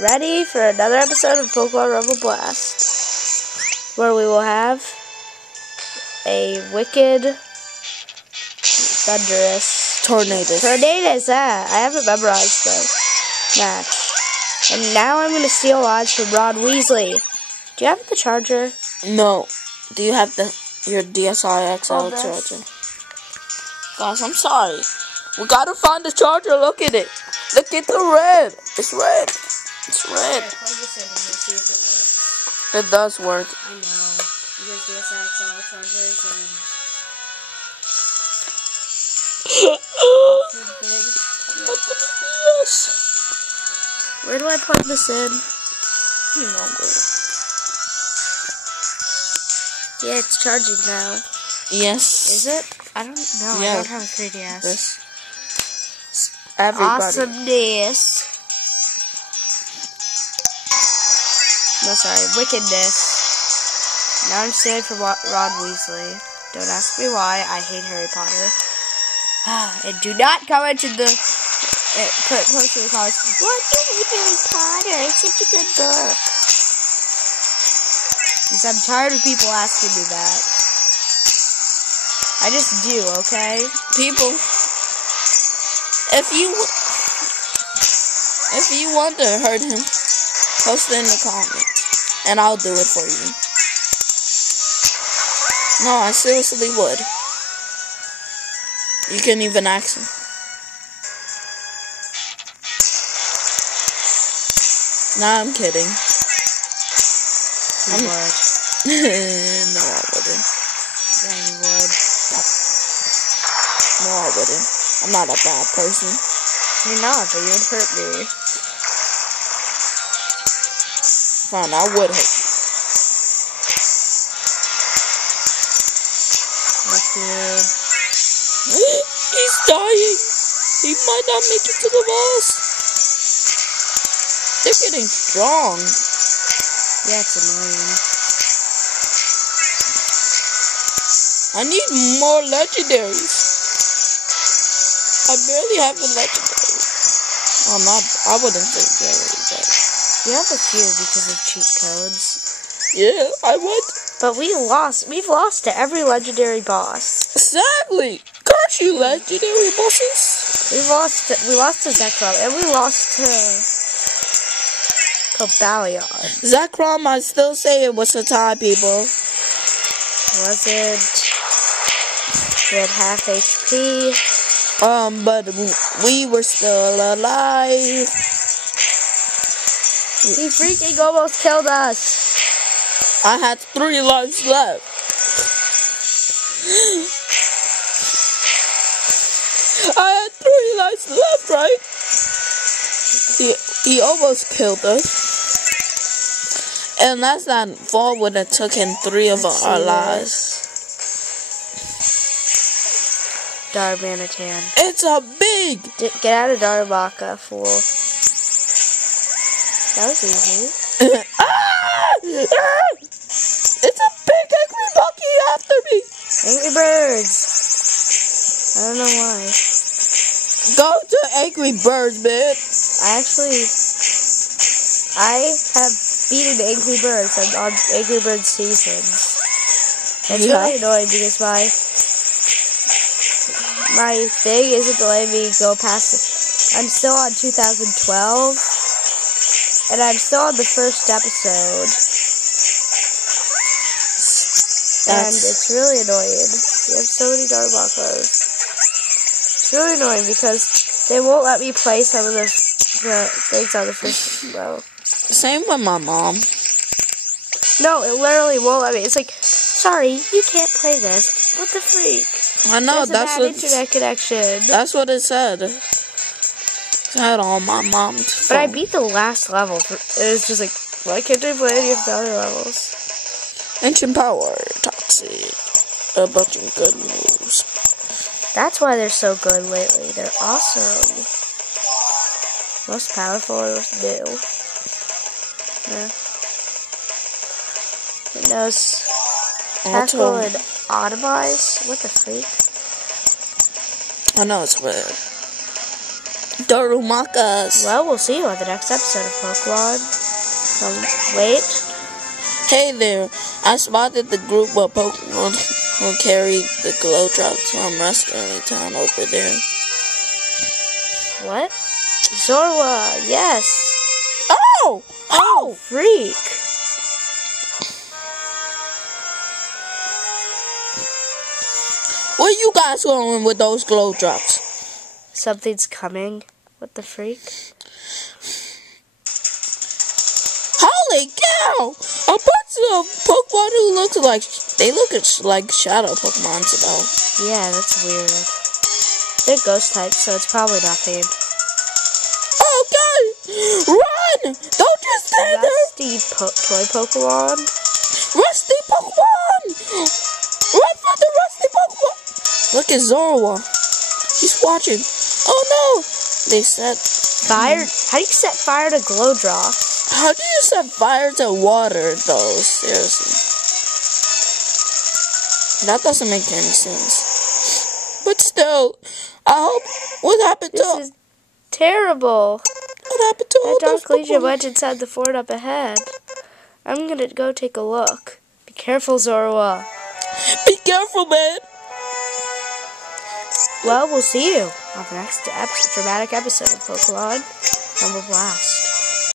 ready for another episode of Pokemon Rumble Blast, where we will have a wicked, thunderous Tornadus, I haven't memorized the match. And now I'm going to steal lives from Ron Weasley. Do you have the charger? No. Do you have your DSi XL charger? Guys, I'm sorry. We gotta find the charger. Look at it. Look at the red. It's red. It's red. Plug this in and we'll see if it works. It does work. I know. Because DSi XL chargers and... Yes. Where do I plug this in? You know where. Yeah, it's charging now. Yes. Is it? I don't know. Yeah. I don't have a 3DS. Yes. Everybody. Awesomeness. No, sorry. Wickedness. Now I'm staying for Ron Weasley. Don't ask me why. I hate Harry Potter. And do not comment in the... post in the comments. Why do you hate Harry Potter? It's such a good book. Because I'm tired of people asking me that. I just do, okay? People, if you want to hurt him, post it in the comments, and I'll do it for you. No, I seriously would. You can even ask him. Nah, I'm kidding. You would. No, I wouldn't. Yeah, you would. No, I wouldn't. I'm not a bad person. You're not, but you'd hurt me. Fine, I would hurt you. Wicked. He's dying. He might not make it to the boss. They're getting strong. Yeah, it's annoying. I need more legendaries. I barely have a legendary. I wouldn't say barely, but... You have a few because of cheat codes. Yeah, I would. But we've lost to every legendary boss. Exactly. Curse you, legendary bosses. We lost to Zekrom, and we lost to Cobalion. Zekrom, I still say it was a tie, people. Wasn't. We had half HP. But we were still alive. He freaking almost killed us. I had 3 lives left. I had 3 lives left, right? He almost killed us. And that's not fault when it took him 3 of our lives. Darmanitan. It's a big... Get out of Darumaka, fool. That was easy. It's a big angry monkey after me. Angry Birds. I don't know why. Go to Angry Birds, man. I have beaten Angry Birds on Angry Birds seasons. It's really annoying because my thing isn't letting me go past it. I'm still on 2012, and I'm still on the first episode. And it's really annoying. We have so many Darumaka's. It's really annoying because they won't let me play some of the things on the first level. Same with my mom. No, it literally won't let me. It's like, sorry, you can't play this. What the freak? I know, that's what internet connection. That's what it said. It said on my mom's phone. But I beat the last level. It was just like, why can't I play any of the other levels? Ancient power, toxic, a bunch of good moves. That's why they're so good lately. They're awesome. Most powerful or most new. Yeah. It knows tackle and automize. What the freak? I know it's weird. Darumakas. Well, we'll see you on the next episode of Pokemon. Wait. Hey there, I spotted the group of Pokemon who carried the glow drop from Westerly Town over there. What? Zorua, yes. Oh! Oh, freak. Where you guys going with those glow drops? Something's coming. What the freak? Holy cow! A bunch of Pokemon who look like shadow Pokemon though. Yeah, that's weird. They're ghost types, so it's probably nothing. Oh god! Run! Don't just stand there! Rusty toy Pokemon? Rusty Pokemon! Run for the Rusty Pokemon! Look at Zorua. He's watching. Oh no! They set fire. How do you set fire to glow drops? How do you set fire to water though? Seriously. That doesn't make any sense. But still, I hope what happened This is terrible. What happened to all That those Dark Legion Pokemon? went inside the fort up ahead. I'm gonna go take a look. Be careful, Zorua. Be careful, man. Well, we'll see you on the next dramatic episode of Pokemon Rumble Blast.